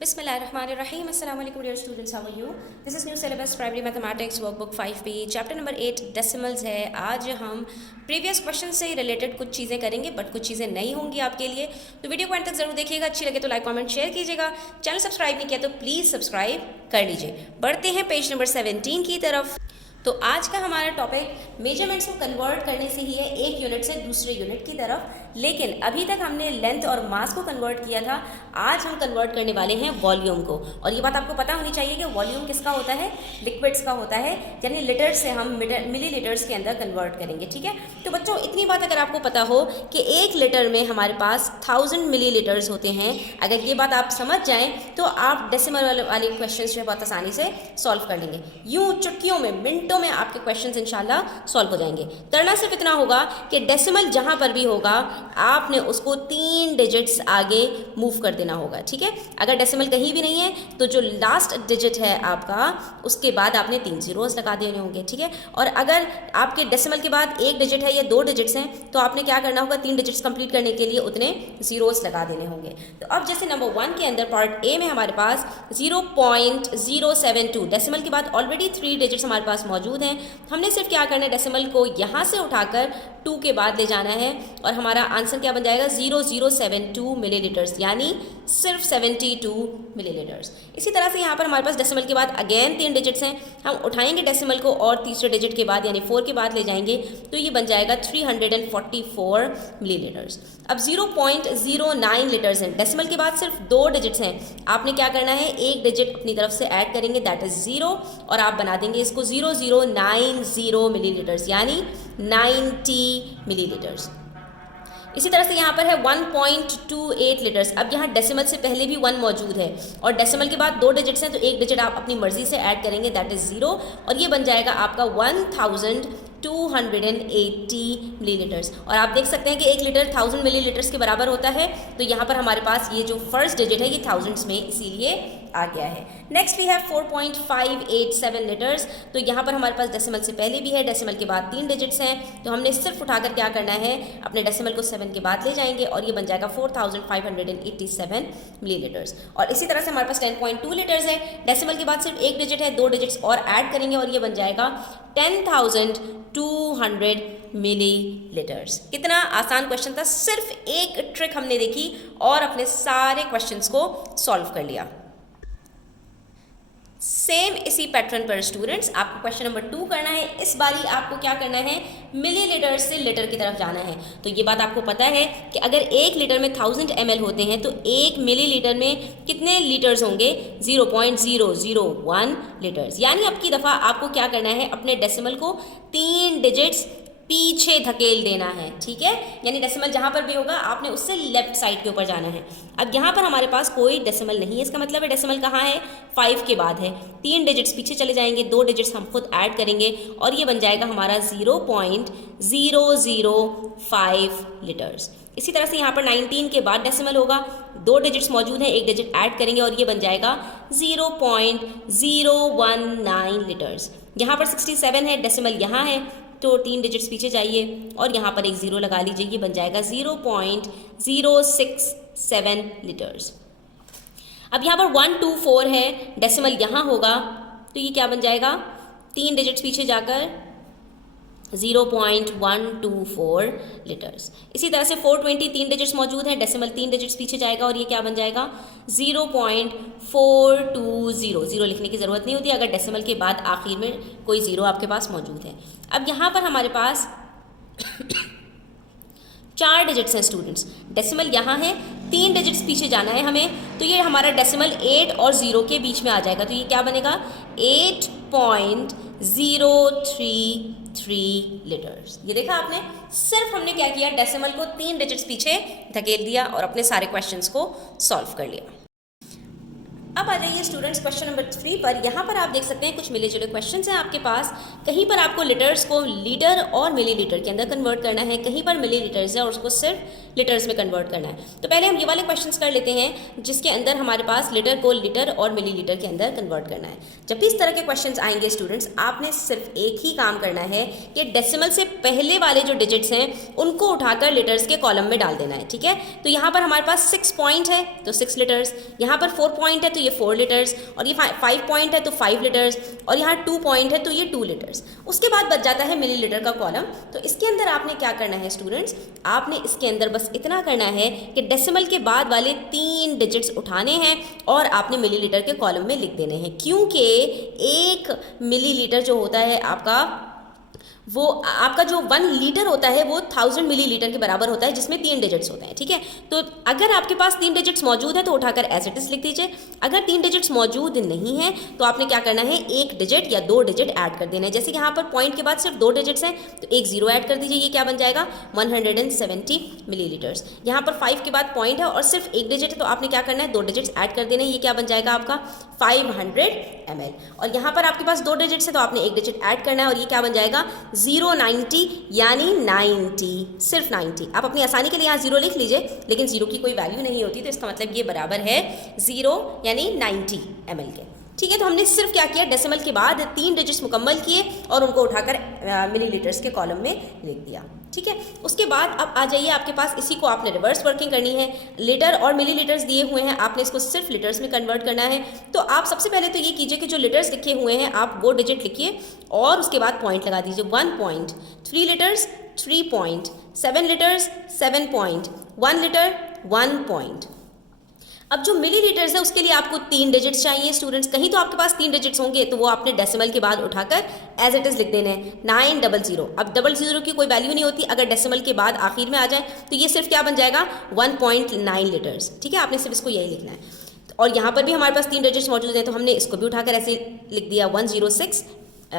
Bismillahirrahmanirrahim. Assalamu alaikum dear students. How are you? This is new syllabus primary mathematics workbook 5B chapter number 8 decimals है. आज हम previous question से related कुछ चीज़ें करेंगे but कुछ चीज़ें नहीं होंगी आपके लिए, तो वीडियो को एंड तक जरूर देखिएगा. अच्छी लगे तो लाइक कमेंट शेयर कीजिएगा. चैनल सब्सक्राइब नहीं किया तो प्लीज़ सब्सक्राइब कर लीजिए. बढ़ते हैं पेज नंबर 17 की तरफ. तो आज का हमारा टॉपिक मेजरमेंट्स को कन्वर्ट करने से ही है, एक यूनिट से दूसरे यूनिट की तरफ. लेकिन अभी तक हमने लेंथ और मास को कन्वर्ट किया था. आज हम कन्वर्ट करने वाले हैं वॉल्यूम को. और ये बात आपको पता होनी चाहिए कि वॉल्यूम किसका होता है, लिक्विड्स का होता है. यानी लीटर से हम मिलीलीटर्स के अंदर कन्वर्ट करेंगे. ठीक है, तो बच्चों इतनी बात अगर आपको पता हो कि एक लीटर में हमारे पास 1000 मिलीलीटर्स होते हैं, अगर ये बात आप समझ जाएं तो आप डेसिमल वाले क्वेश्चन जो है बहुत आसानी से सॉल्व कर लेंगे. यूँ चुटकियों में, मिनटों में आपके क्वेश्चंस इंशाल्लाह सॉल्व हो जाएंगे. करना सिर्फ इतना होगा कि डेसिमल जहां पर भी होगा आपने उसको 3 डिजिट्स आगे मूव कर देना होगा. ठीक है, अगर डेसिमल कहीं भी नहीं है तो जो लास्ट डिजिट है आपका उसके बाद आपने 3 जीरोस लगा देने होंगे. ठीक है, और अगर आपके डेसिमल के बाद एक डिजिट है या 2 डिजिट्स हैं तो आपने क्या करना होगा, 3 डिजिट्स कंप्लीट करने के लिए उतने जीरोस लगा देने होंगे. तो अब जैसे नंबर 1 के अंदर पार्ट ए में हमारे पास 0.072 डेसिमल के बाद ऑलरेडी 3 डिजिट्स हमारे पास मौजूद हैं. हमने सिर्फ क्या करना है, डेसिमल को यहाँ से उठाकर 2 के बाद ले जाना है और हमारा आंसर क्या बन जाएगा, 0072 मिलीलीटर्स, यानी सिर्फ 72 मिलीलीटर्स. इसी तरह से यहाँ पर हमारे पास डेसिमल के बाद अगेन 3 डिजिट्स हैं. हम उठाएंगे डेसिमल को और तीसरे डिजिट के बाद यानी 4 के बाद ले जाएंगे तो ये बन जाएगा 344 मिलीलीटर्स. अब 0.09 लीटर्स हैं. डेसिमल के बाद सिर्फ 2 डिजिट्स हैं. आपने क्या करना है, एक डिजिट अपनी तरफ से ऐड करेंगे, दैट इज 0, और आप बना देंगे इसको 0090 मिलीलीटर्स, यानी 90 मिलीलीटर्स. इसी तरह से यहाँ पर है 1.28 लीटर्स. अब यहाँ डेसिमल से पहले भी 1 मौजूद है और डेसिमल के बाद 2 डिजिट्स हैं तो एक डिजिट आप अपनी मर्जी से ऐड करेंगे, दैट इज 0, और ये बन जाएगा आपका 1280 मिलीलीटर्स. और आप देख सकते हैं कि 1 लीटर 1000 मिलीलीटर्स के बराबर होता है. तो यहाँ पर हमारे पास ये जो फर्स्ट डिजिट है ये थाउजेंड्स में इसीलिए आ गया है. नेक्स्ट वी है 4.587 लीटर्स. तो यहाँ पर हमारे पास डेसिमल से पहले भी है, डेसिमल के बाद 3 डिजिट्स हैं. तो हमने सिर्फ उठाकर क्या करना है, अपने डेसिमल को 7 के बाद ले जाएंगे और ये बन जाएगा 4587 मिलीलीटर्स. और इसी तरह से हमारे पास 10.2 लीटर्स है. डेसिमल के बाद सिर्फ एक डिजिट है, 2 डिजिट्स और ऐड करेंगे और ये बन जाएगा 10,200 मिलीलीटर्स. कितना आसान क्वेश्चन था, सिर्फ एक ट्रिक हमने देखी और अपने सारे क्वेश्चंस को सॉल्व कर लिया. सेम इसी पैटर्न पर स्टूडेंट्स आपको क्वेश्चन नंबर 2 करना है. इस बारी आपको क्या करना है, मिलीलीटर से लीटर की तरफ जाना है. तो ये बात आपको पता है कि अगर 1 लीटर में 1000 ml होते हैं तो 1 मिलीलीटर में कितने लीटर्स होंगे, 0.001 लीटर्स. यानी अब की दफ़ा आपको क्या करना है, अपने डेसिमल को 3 डिजिट्स पीछे धकेल देना है. ठीक है, यानी डेसिमल जहाँ पर भी होगा आपने उससे लेफ्ट साइड के ऊपर जाना है. अब यहाँ पर हमारे पास कोई डेसिमल नहीं है, इसका मतलब है डेसिमल कहाँ है, 5 के बाद है. 3 डिजिट्स पीछे चले जाएंगे, 2 डिजिट्स हम खुद ऐड करेंगे और ये बन जाएगा हमारा 0.005 लीटर्स. इसी तरह से यहाँ पर 19 के बाद डेसिमल होगा, 2 डिजिट्स मौजूद हैं, एक डिजिट ऐड करेंगे और ये बन जाएगा 0.019 लीटर्स. यहाँ पर 67 है, डेसिमल यहाँ है तो 3 डिजिट्स पीछे जाइए और यहाँ पर एक 0 लगा लीजिए, ये बन जाएगा 0.067 लीटर्स. अब यहाँ पर 124 है, डेसिमल यहाँ होगा तो ये क्या बन जाएगा, 3 डिजिट्स पीछे जाकर 0.124 लीटर्स. इसी तरह से 420 3 डिजिट्स मौजूद हैं, डेसिमल 3 डिजिट्स पीछे जाएगा और ये क्या बन जाएगा 0.420. 0 लिखने की ज़रूरत नहीं होती अगर डेसिमल के बाद आखिर में कोई 0 आपके पास मौजूद है. अब यहाँ पर हमारे पास 4 डिजिट्स हैं स्टूडेंट्स. डेसिमल यहाँ है, 3 डिजिट्स पीछे जाना है हमें, तो ये हमारा डेसिमल 8 और 0 के बीच में आ जाएगा. तो ये क्या बनेगा, 8.033 लीटर्स. ये देखा आपने, सिर्फ हमने क्या किया, डेसिमल को 3 डिजिट्स पीछे धकेल दिया और अपने सारे क्वेश्चंस को सॉल्व कर लिया. अब आ जाइए स्टूडेंट्स क्वेश्चन नंबर 3 पर। यहाँ पर आप देख सकते हैं कुछ मिले जुले क्वेश्चन हैं आपके पास। कहीं पर आपको लीटर्स को लीटर और मिलीलीटर के अंदर कन्वर्ट करना है, कहीं पर मिलीलीटर्स है और उसको सिर्फ लीटर्स में कन्वर्ट करना है। तो पहले हम ये वाले क्वेश्चंस कर लेते हैं जिसके अंदर हमारे पास लीटर को लीटर और मिलीलीटर के अंदर कन्वर्ट करना है। जब भी इस तरह के क्वेश्चंस आएंगे स्टूडेंट्स, आपने सिर्फ एक ही काम करना है कि डेसिमल से पहले वाले जो डिजिट्स हैं उनको उठाकर लीटर्स के कॉलम में डाल देना है, ठीक है। तो यहाँ पर हमारे पास 6 पॉइंट है तो 6 लीटर्स, यहाँ पर 4 पॉइंट है तो ये 4 लीटर्स, और ये 5 पॉइंट है तो 5 लीटर्स, और यहाँ 2 पॉइंट है तो ये 2 लीटर्स। उसके बाद बच जाता है मिलीलीटर का कॉलम। तो इसके अंदर आपने क्या करना है स्टूडेंट्स, आपने इसके अंदर बस इतना करना है कि डेसिमल के बाद वाले 3 डिजिट्स उठाने हैं और आपने मिलीलीटर के कॉलम में लिख देने हैं, क्योंकि 1 मिलीलीटर जो होता है आपका जो 1 लीटर होता है वो 1000 मिलीलीटर के बराबर होता है, जिसमें 3 डिजिट्स होते हैं, ठीक है। तो अगर आपके पास 3 डिजिट्स मौजूद है तो उठाकर एज इट इज लिख दीजिए। अगर 3 डिजिट्स मौजूद नहीं है तो आपने क्या करना है, 1 डिजिट या 2 डिजिट ऐड कर देना है। जैसे यहाँ पर पॉइंट के बाद सिर्फ 2 डिजिट्स हैं तो 1 0 ऐड कर दीजिए, ये क्या बन जाएगा 170 मिलीलीटर्स। यहाँ पर 5 के बाद पॉइंट है और सिर्फ 1 डिजिट है तो आपने क्या करना है, 2 डिजिट्स ऐड कर देना है, ये क्या बन जाएगा आपका 500 ml। और यहाँ पर आपके पास 2 डिजिट्स है तो आपने 1 डिजिट ऐड करना है और ये क्या बन जाएगा 090 यानी 90, सिर्फ 90। आप अपनी आसानी के लिए यहाँ 0 लिख लीजिए, लेकिन 0 की कोई वैल्यू नहीं होती तो इसका मतलब ये बराबर है 0 यानी 90 ml के, ठीक है। तो हमने सिर्फ क्या किया, डेसिमल के बाद 3 डिजिट्स मुकम्मल किए और उनको उठाकर मिलीलीटर्स के कॉलम में लिख दिया, ठीक है। उसके बाद अब आ जाइए, आपके पास इसी को आपने रिवर्स वर्किंग करनी है। लीटर और मिलीलीटर्स दिए हुए हैं, आपने इसको सिर्फ लीटर्स में कन्वर्ट करना है। तो आप सबसे पहले तो ये कीजिए कि जो लीटर्स लिखे हुए हैं आप वो डिजिट लिखिए और उसके बाद पॉइंट लगा दीजिए। 1 point, 3 litres 3 point, 7 litres 7 point, 1 litre 1 point. अब जो मिलीलीटर्स है उसके लिए आपको 3 डिजिट्स चाहिए स्टूडेंट्स। कहीं तो आपके पास 3 डिजिट्स होंगे तो वो आपने डेसिमल के बाद उठाकर एज इट इज लिख देने हैं 900। अब 00 की कोई वैल्यू नहीं होती, अगर डेसिमल के बाद आखिर में आ जाए तो ये सिर्फ क्या बन जाएगा 1.9 लीटर्स, ठीक है। आपने सिर्फ इसको यही लिखना है। और यहाँ पर भी हमारे पास 3 डिजिट्स मौजूद हैं तो हमने इसको भी उठाकर ऐसे लिख दिया 106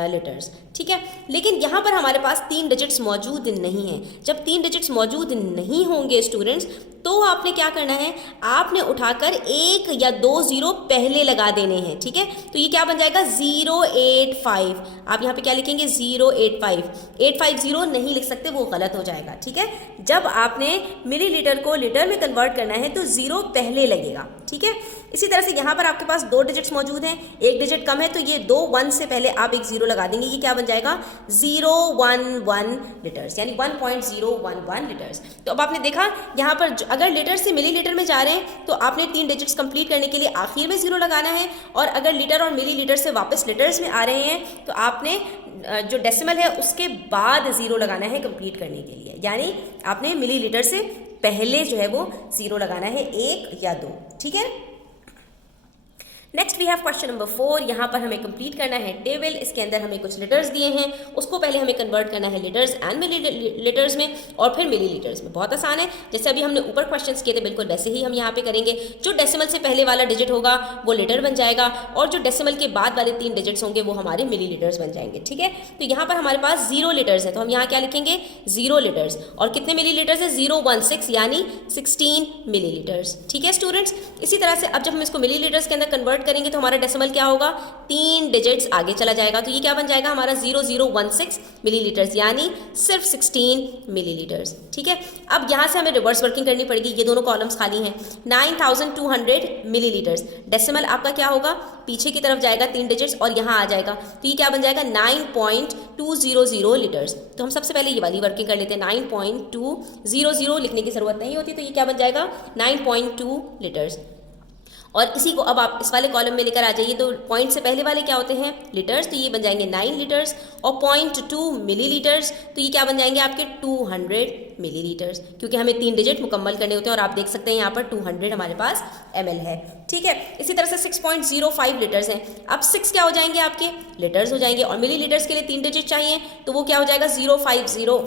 लीटर्स, ठीक है। लेकिन यहाँ पर हमारे पास 3 डिजिट्स मौजूद नहीं हैं। जब 3 डिजिट्स मौजूद नहीं होंगे स्टूडेंट्स तो आपने क्या करना है, आपने उठाकर 1 या 2 0 पहले लगा देने हैं, ठीक है। तो ये क्या बन जाएगा 085। आप यहाँ पे क्या लिखेंगे 085, 850 नहीं लिख सकते, वो गलत हो जाएगा, ठीक है। जब आपने मिलीलीटर को लीटर में कन्वर्ट करना है तो 0 पहले लगेगा, ठीक है। इसी तरह से यहाँ पर आपके पास 2 डिजिट्स मौजूद हैं, 1 डिजिट कम है तो ये 2 1 से पहले आप एक 0 लगा देंगे, ये क्या बन जाएगा 011 लीटर्स यानी 1.011 लीटर्स। तो अब आपने देखा यहाँ पर अगर लीटर से मिलीलीटर में जा रहे हैं तो आपने 3 डिजिट्स कंप्लीट करने के लिए आखिर में 0 लगाना है, और अगर लीटर और मिलीलीटर से वापस लीटर्स में आ रहे हैं तो आपने जो डेसिमल है उसके बाद 0 लगाना है कंप्लीट करने के लिए, यानी आपने मिलीलीटर से पहले जो है वो 0 लगाना है, 1 या 2, ठीक है। Next we have question number 4। यहाँ पर हमें कंप्लीट करना है टेबल। इसके अंदर हमें कुछ लीटर्स दिए हैं, उसको पहले हमें कन्वर्ट करना है लीटर्स एंड मिलीलीटर्स में और फिर मिलीलीटर्स में। बहुत आसान है, जैसे अभी हमने ऊपर क्वेश्चंस किए थे बिल्कुल वैसे ही हम यहाँ पे करेंगे। जो डेसिमल से पहले वाला डिजिट होगा वो लीटर बन जाएगा और जो डेसिमल के बाद वाले 3 डिजिट्स होंगे वो हमारे मिलीलीटर्स बन जाएंगे, ठीक है। तो यहाँ पर हमारे पास 0 लीटर्स है तो हम यहाँ क्या लिखेंगे 0 लीटर्स, और कितने मिलीलीटर्स है 016 यानी 16 मिलीलीटर्स, ठीक है स्टूडेंट्स। इसी तरह से अब जब हम इसको मिलीलीटर्स के अंदर कन्वर्ट करेंगे तो हमारा डेसिमल क्या होगा 3 डिजिट्स आगे चला जाएगा, तो ये क्या बन जाएगा हमारा 0016 मिलीलीटर्स यानी सिर्फ 16 मिलीलीटर्स, ठीक है। अब यहाँ से हमें रिवर्स वर्किंग करनी पड़ेगी, ये दोनों कॉलम्स खाली हैं। 9200 मिलीलीटर्स, डेसिमल आपका क्या होगा पीछे की तरफ जाएगा 3 डिजिट्स और यहाँ आ जाएगा, तो ये क्या बन जाएगा 9.200 लीटर्स। तो हम सबसे पहले ये वाली वर्किंग कर लेते हैं, 9.200 लिखने की जरूरत नहीं होती, तो ये क्या बन जाएगा 9.2 लीटर्स। और इसी को अब आप इस वाले कॉलम में लेकर आ जाइए, तो पॉइंट से पहले वाले क्या होते हैं लीटर्स, तो ये बन जाएंगे 9 लीटर्स, और 0.2 मिलीलीटर्स तो ये क्या बन जाएंगे आपके 200 मिलीलीटर्स, क्योंकि हमें 3 डिजिट मुकम्मल करने होते हैं और आप देख सकते हैं यहाँ पर 200 हमारे पास ml है, ठीक है। इसी तरह से 6.05 लीटर्स हैं। अब 6 क्या हो जाएंगे आपके लीटर्स हो जाएंगे, और मिलीलीटर्स के लिए 3 डिजिट चाहिए तो वो क्या हो जाएगा 050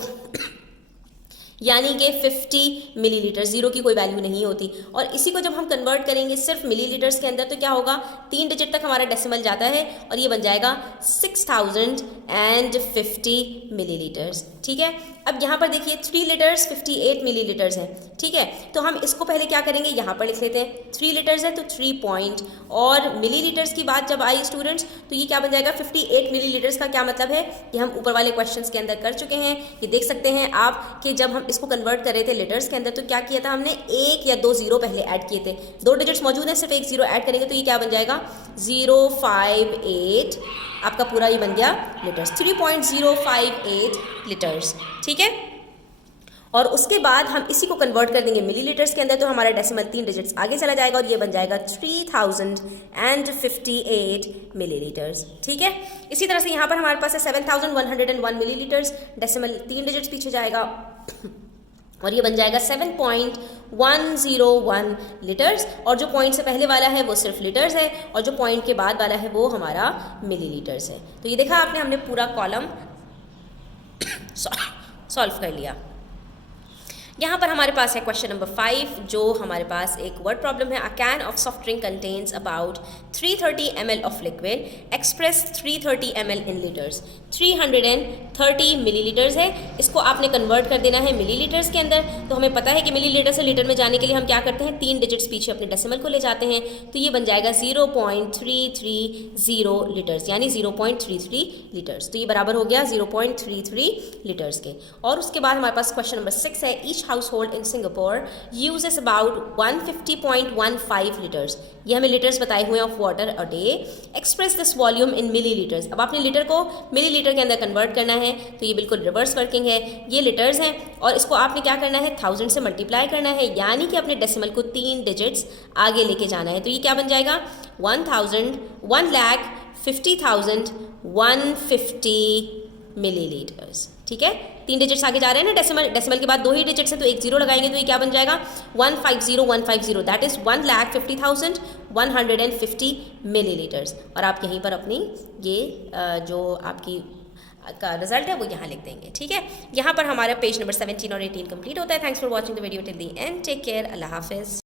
यानी कि 50 मिलीलीटर, जीरो की कोई वैल्यू नहीं होती। और इसी को जब हम कन्वर्ट करेंगे सिर्फ मिलीलीटर्स के अंदर तो क्या होगा, 3 डिजिट तक हमारा डेसिमल जाता है और ये बन जाएगा 6050 मिलीलीटर्स। ठीक है, अब यहाँ पर देखिए 3 लीटर्स 58 मिलीलीटर्स हैं। ठीक है, तो हम इसको पहले क्या करेंगे, यहाँ पर लिख लेते हैं 3 लीटर्स है तो 3 पॉइंट, और मिलीलीटर्स की बात जब आई स्टूडेंट्स तो ये क्या बन जाएगा 58 मिलीलीटर्स का क्या मतलब है, कि हम ऊपर वाले क्वेश्चंस के अंदर कर चुके हैं। ये देख सकते हैं आप कि जब हम इसको कन्वर्ट कर रहे थे लीटर्स के अंदर तो क्या किया था हमने, एक या दो जीरो पहले ऐड किए थे। 2 डिजिट्स मौजूद हैं, सिर्फ एक जीरो ऐड करेंगे तो ये क्या बन जाएगा 058, आपका पूरा ये बन गया लीटर्स, 3.058 लीटर्स। ठीक है, और उसके बाद हम इसी को कन्वर्ट कर देंगे मिलीलीटर्स के अंदर तो हमारा डेसिमल 3 डिजिट्स आगे चला जाएगा और ये बन जाएगा 3058 मिलीलीटर्स। ठीक है, इसी तरह से यहाँ पर हमारे पास है 7101 मिलीलीटर्स, डेसिमल 3 डिजिट्स पीछे जाएगा और ये बन जाएगा 7.101 लीटर्स, और जो पॉइंट से पहले वाला है वो सिर्फ लीटर्स है और जो पॉइंट के बाद वाला है वो हमारा मिलीलीटर्स है। तो ये देखा आपने, हमने पूरा कॉलम सॉल्व कर लिया। यहाँ पर हमारे पास है क्वेश्चन नंबर 5, जो हमारे पास एक वर्ड प्रॉब्लम है। A can of soft drink contains about 330 ml of liquid, express 330 ml in litres. 330 millilitres है, इसको आपने कन्वर्ट कर देना है मिलीलीटर्स के अंदर। तो हमें पता है कि मिलीलीटर से लीटर में जाने के लिए हम क्या करते हैं, 3 डिजिट्स पीछे अपने डेसिमल को ले जाते हैं। तो ये बन जाएगा 0.330 लीटर्स, यानी 0.33 लीटर्स। तो ये बराबर हो गया 0.33 लीटर्स के। और उसके बाद हमारे पास क्वेश्चन नंबर 6 है। Each household in Singapore uses about 150.15 liters, ये हमें लीटर्स बताए हुए हैं of water a day. Express this volume in millilitres, अब आपने लीटर को मिलीलीटर के अंदर कन्वर्ट करना है तो ये बिल्कुल रिवर्स वर्किंग है। ये लीटर्स हैं और इसको आपने क्या करना है 1000 से मल्टीप्लाई करना है, यानी कि अपने डेसिमल को 3 डिजिट्स आगे लेके जाना है। तो ये क्या बन जाएगा 1,50,150 मिलीलीटर्स। ठीक है, 3 डिजिट्स आगे जा रहे हैं ना, डेसिमल के बाद 2 ही डिजिट्स हैं तो एक जीरो लगाएंगे तो ये क्या बन जाएगा 150,150, दैट इज 1,50,150 मिलीलीटर्स। और आप यहीं पर अपनी ये जो आपकी का रिजल्ट है वो यहाँ लिख देंगे। ठीक है, यहाँ पर हमारा पेज नंबर 17 और 18 कंप्लीट होता है। Thanks for watching the video till the end, take care, अल्लाह हाफिज़।